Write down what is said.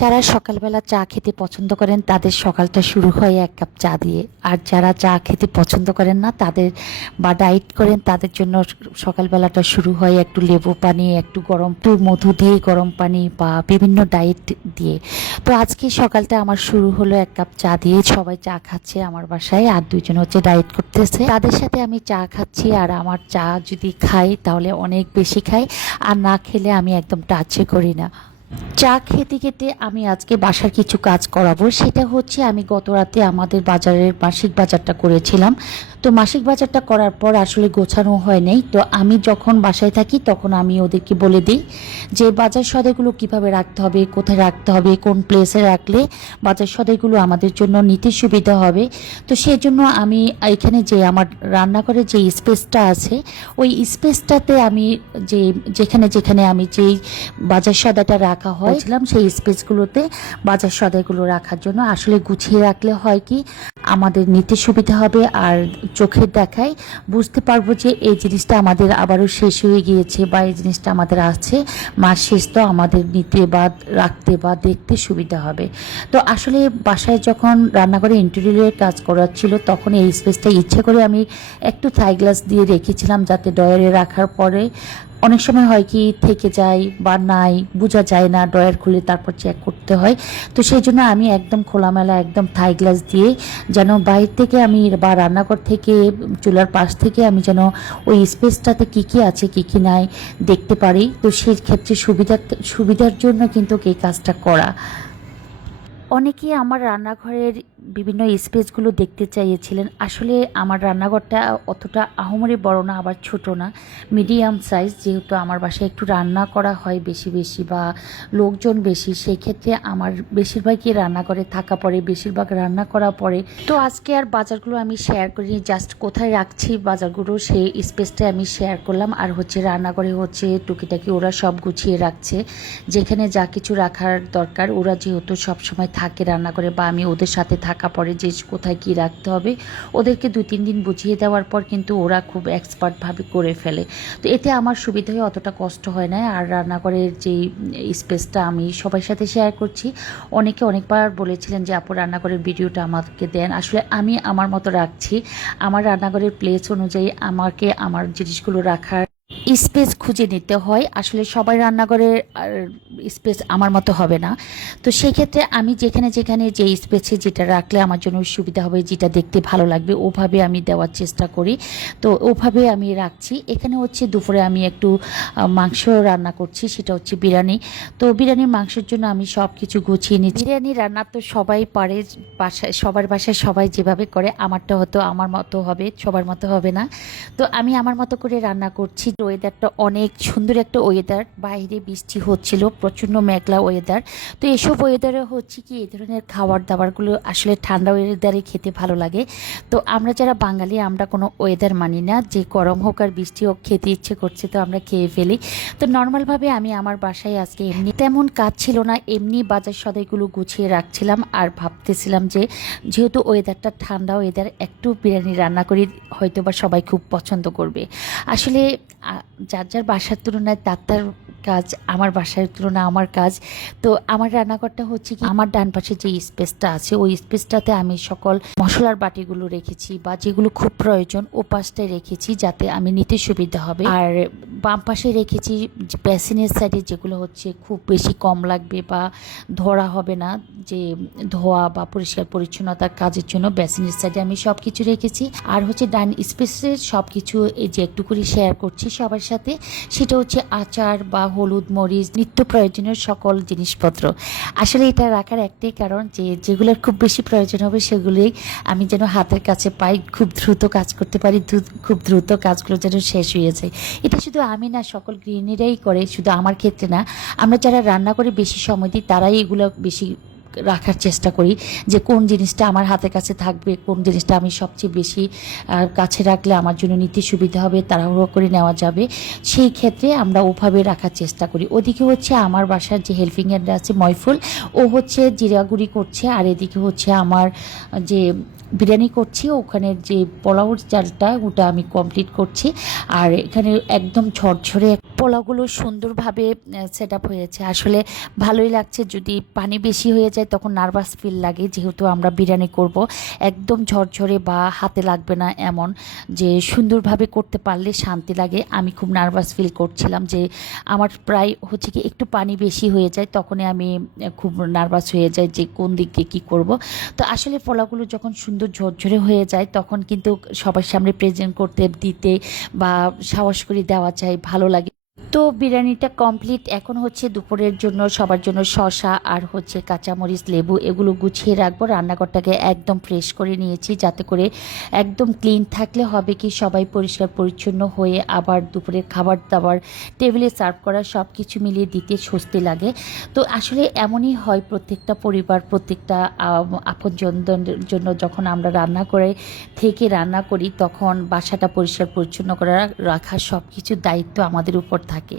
যারা সকালবেলা চা খেতে পছন্দ করেন, তাদের সকালটা শুরু হয় এক কাপ চা দিয়ে। আর যারা চা খেতে পছন্দ করেন না, তাদের বা ডায়েট করেন, তাদের জন্য সকালবেলাটা শুরু হয় একটু লেবু পানি, একটু গরম একটু মধু দিয়ে গরম পানি বা বিভিন্ন ডায়েট দিয়ে। তো আজকে সকালটা আমার শুরু হলো এক কাপ চা দিয়ে। সবাই চা খাচ্ছে আমার বাসায়, আর দুজন হচ্ছে ডায়েট করতেছে। তাদের সাথে আমি চা খাচ্ছি, আর আমার চা যদি খাই, তাহলে অনেক বেশি খাই। আর না খেলে আমি একদম টাচে করি না। চা খেতে খেতে আমি আজকে বাসার কিছু কাজ করাবো। সেটা হচ্ছে আমি গত রাতে আমাদের বাজারের বার্ষিক বাজারটা করেছিলাম। তো মাসিক বাজারটা করার পর আসলে গোছানো হয় নাই। তো আমি যখন বাসায় থাকি তখন আমি ওদেরকে বলে দিই যে, বাজার সদাইগুলো কীভাবে রাখতে হবে, কোথায় রাখতে হবে, কোন প্লেসে রাখলে বাজার সদাইগুলো আমাদের জন্য নিতে সুবিধা হবে? তো সেই জন্য আমি এখানে যে, আমার রান্নাঘরে যে স্পেসটা আছে, ওই স্পেসটাতে আমি যে, যেখানে যেখানে আমি যেই বাজার সদাটা রাখা হয়েছিলাম সেই স্পেসগুলোতে বাজার সদাইগুলো রাখার জন্য আসলে গুছিয়ে রাখলে হয় কি, আমাদের নিতে সুবিধা হবে। আর চোখের দেখায়, বুঝতে পারব যে এই জিনিসটা আমাদের আবারও শেষ হয়ে গিয়েছে বা এই জিনিসটা আমাদের আছে। মাস শেষ তো আমাদের নিতে বা রাখতে বা দেখতে সুবিধা হবে। তো আসলে বাসায় যখন রান্নাঘরে ইন্টেরিয়রের কাজ করার ছিল, তখন এই স্পেসটা ইচ্ছে করে আমি একটু থাই গ্লাস দিয়ে রেখেছিলাম যাতে ডয়ারে রাখার পরে অনেক সময় হয় কি, থেকে যায় বা নাই, বোঝা যায় না, ড্রয়ার খুলে তারপর চেক করতে হয়। তো সেই জন্য আমি একদম খোলামেলা, একদম থাই গ্লাস দিয়ে যেন বাইরে থেকে আমি বা রান্নাঘর থেকে, চুলার পাশ থেকে আমি যেন ওই স্পেসটাতে কি কি আছে, কি কি নাই দেখতে পারি। তো সেই ক্ষেত্রে সুবিধা সুবিধার জন্য কিন্তু এই কাজটা করা। অনেকে আমার রান্নাঘরের বিভিন্ন স্পেসগুলো দেখতে চাইয়েছিলেন। আসলে আমার রান্নাঘরটা অতটা আহমরে বড় না, আবার ছোট না। মিডিয়াম সাইজ যেহেতু আমার বাসায় একটু রান্না করা হয় বেশি বেশি বা লোকজন বেশি সেই ক্ষেত্রে আমার বেশিরভাগই রান্নাঘরে থাকা পড়ে বেশিরভাগ রান্না করা পড়ে তো আজকে আর বাজারগুলো আমি শেয়ার করিনি জাস্ট কোথায় রাখছি বাজারগুলো, সেই স্পেসটাই আমি শেয়ার করলাম। আর হচ্ছে রান্নাঘরে হচ্ছে টুকিটাকি ওরা সব গুছিয়ে রাখছে। যেখানে যা কিছু রাখার দরকার, ওরা যেহেতু সবসময় থাকে রান্না করে বা আমি ওদের সাথে থাকা পরে যে কোথায় কি রাখতে হবে, ওদেরকে দু তিন দিন বুঝিয়ে দেওয়ার পর কিন্তু ওরা খুব এক্সপার্টভাবে করে ফেলে। তো এতে আমার সুবিধা হয় অতটা কষ্ট হয় না। আর রান্নাঘরের যে স্পেসটা আমি সবার সাথে শেয়ার করছি। অনেকে অনেকবার বলেছিলেন যে, আপু রান্নাঘরের ভিডিওটা আমাকে দেন। আসলে আমি আমার মতো রাখছি। আমার রান্নাঘরের প্লেস অনুযায়ী আমাকে আমার জিনিসগুলো রাখার স্পেস খুঁজে নিতে হয়। আসলে সবাই রান্নাঘরের স্পেস আমার মতো হবে না। তো সেই ক্ষেত্রে আমি যেখানে যেখানে যে স্পেসে যেটা রাখলে আমার জন্য সুবিধা হবে, যেটা দেখতে ভালো লাগবে, ওভাবে আমি দেওয়ার চেষ্টা করি। তো ওভাবে আমি রাখছি। এখানে হচ্ছে দুপুরে আমি একটু মাংস রান্না করছি, সেটা হচ্ছে বিরিয়ানি। তো বিরিয়ানির মাংসের জন্য আমি সব কিছু গুছিয়ে নিচ্ছি। বিরিয়ানি রান্না তো সবাই পারে, বাসায়, সবার বাসায় সবাই যেভাবে করে, আমারটা হয়তো আমার মতো হবে, সবার মতো হবে না। তো আমি আমার মতো করে রান্না করছি। ওয়েদারটা অনেক সুন্দর একটা ওয়েদার বাইরে বৃষ্টি হচ্ছিল, প্রচণ্ড মেঘলা ওয়েদার তো এসব ওয়েদারে হচ্ছে কি, এই ধরনের খাবার দাবারগুলো আসলে ঠান্ডা ওয়েদারে খেতে ভালো লাগে। তো আমরা যারা বাঙালি, আমরা কোনো ওয়েদার মানি না। যে গরম হোক আর বৃষ্টি হোক, খেতে ইচ্ছে করছে তো আমরা খেয়ে ফেলি। তো নর্মালভাবে আমি আমার বাসায় আজকে এমনি তেমন কাজ ছিল না, এমনি বাজার সদাইগুলো গুছিয়ে রাখছিলাম আর ভাবতেছিলাম যে যেহেতু ওয়েদারটা ঠান্ডা ওয়েদার একটু বিরিয়ানি রান্না করি হয়তো বা সবাই খুব পছন্দ করবে। আসলে যার যার বাসার তুলনায় তার তার কাজ আমার বাসার তুলনায় আমার কাজ। তো আমার রান্নাঘরটা হচ্ছে কি, আমার ডান পাশে যে স্পেসটা আছে, ওই স্পেসটাতে আমি সকল মশলার বাটিগুলো রেখেছি বা যেগুলো খুব প্রয়োজন ও পাশটায় রেখেছি যাতে আমি নিতে সুবিধা হবে। আর বাম পাশে রেখেছি বেসিনের সাইডে যেগুলো হচ্ছে খুব বেশি কম লাগবে বা ধরা হবে না, যে ধোয়া বা পরিষ্কার পরিচ্ছন্নতার কাজের জন্য বেসিনের সাইডে আমি সব কিছু রেখেছি। আর হচ্ছে ডান স্পেসের সব কিছু এই যে একটু করে শেয়ার করছি সবার সাথে, সেটা হচ্ছে আচার বা হলুদ, মরিচ, নিত্য প্রয়োজনীয় সকল জিনিসপত্র। আসলে এটা রাখার একটাই কারণ যে যেগুলোর খুব বেশি প্রয়োজন হবে সেগুলোই আমি যেন হাতের কাছে পাই, খুব দ্রুত কাজ করতে পারি খুব দ্রুত কাজগুলো যেন শেষ হয়ে যায়। এটা শুধু আমি না সকল গৃহিণীরাই করে, শুধু আমার ক্ষেত্রে না, আমরা যারা রান্না করে বেশি সময় দিই, তারাই এগুলো বেশি রাখার চেষ্টা করি যে কোন জিনিসটা আমার হাতের কাছে থাকবে, কোন জিনিসটা আমি সবচেয়ে বেশি কাছে রাখলে আমার জন্য নিতে সুবিধা হবে, তাড়াহুড়ো করে নেওয়া যাবে। সেই ক্ষেত্রে আমরা ওভাবে রাখার চেষ্টা করি। ওদিকে হচ্ছে আমার বাসার যে হেল্পিং হ্যান্ড আছে ময়ফুল, ও হচ্ছে জিরাগুড়ি করছে, আর এদিকে হচ্ছে আমার যে বিরিয়ানি করছি ওখানে যে পোলাওর চালটা ওটা আমি কমপ্লিট করছি। আর এখানে একদম ঝরঝরে পোলাওগুলো সুন্দরভাবে সেট আপ হয়েছে। আসলে ভালোই লাগছে যদি পানি বেশি হয়ে যায় তখন নার্ভাস ফিল লাগে যেহেতু আমরা বিরিয়ানি করব। একদম ঝরঝরে বা হাতে লাগবে না এমন যে সুন্দরভাবে করতে পারলে শান্তি লাগে। আমি খুব নার্ভাস ফিল করছিলাম যে আমার প্রায় হচ্ছে কি একটু পানি বেশি হয়ে যায় তখনই আমি খুব নার্ভাস হয়ে যাই যে কোন দিক দিয়ে কী করব। তো আসলে পোলাওগুলো যখন সুন্দর ঝরঝরে হয়ে যায় তখন কিন্তু সবার সামনে প্রেজেন্ট করতে, দিতে বা সাহস করে দেওয়া যায় ভালো লাগে তো বিরিয়ানিটা কমপ্লিট এখন হচ্ছে দুপুরের জন্য, সবার জন্য শশা আর হচ্ছে কাঁচামরিচ, লেবু এগুলো গুছিয়ে রাখব। রান্নাঘরটাকে একদম ফ্রেশ করে নিয়েছি যাতে করে একদম ক্লিন থাকলে হবে কি সবাই পরিষ্কার পরিচ্ছন্ন হয়ে আবার দুপুরের খাবার দাবার টেবিলে সার্ভ করা সব কিছু মিলিয়ে দিতে স্বস্তি লাগে। তো আসলে এমনই হয় প্রত্যেকটা পরিবার, প্রত্যেকটা আপনজনদের জন্য যখন আমরা রান্না করে, থেকে রান্না করি, তখন বাসাটা পরিষ্কার পরিচ্ছন্ন করা রাখা সব কিছুর দায়িত্ব আমাদের উপর থাকে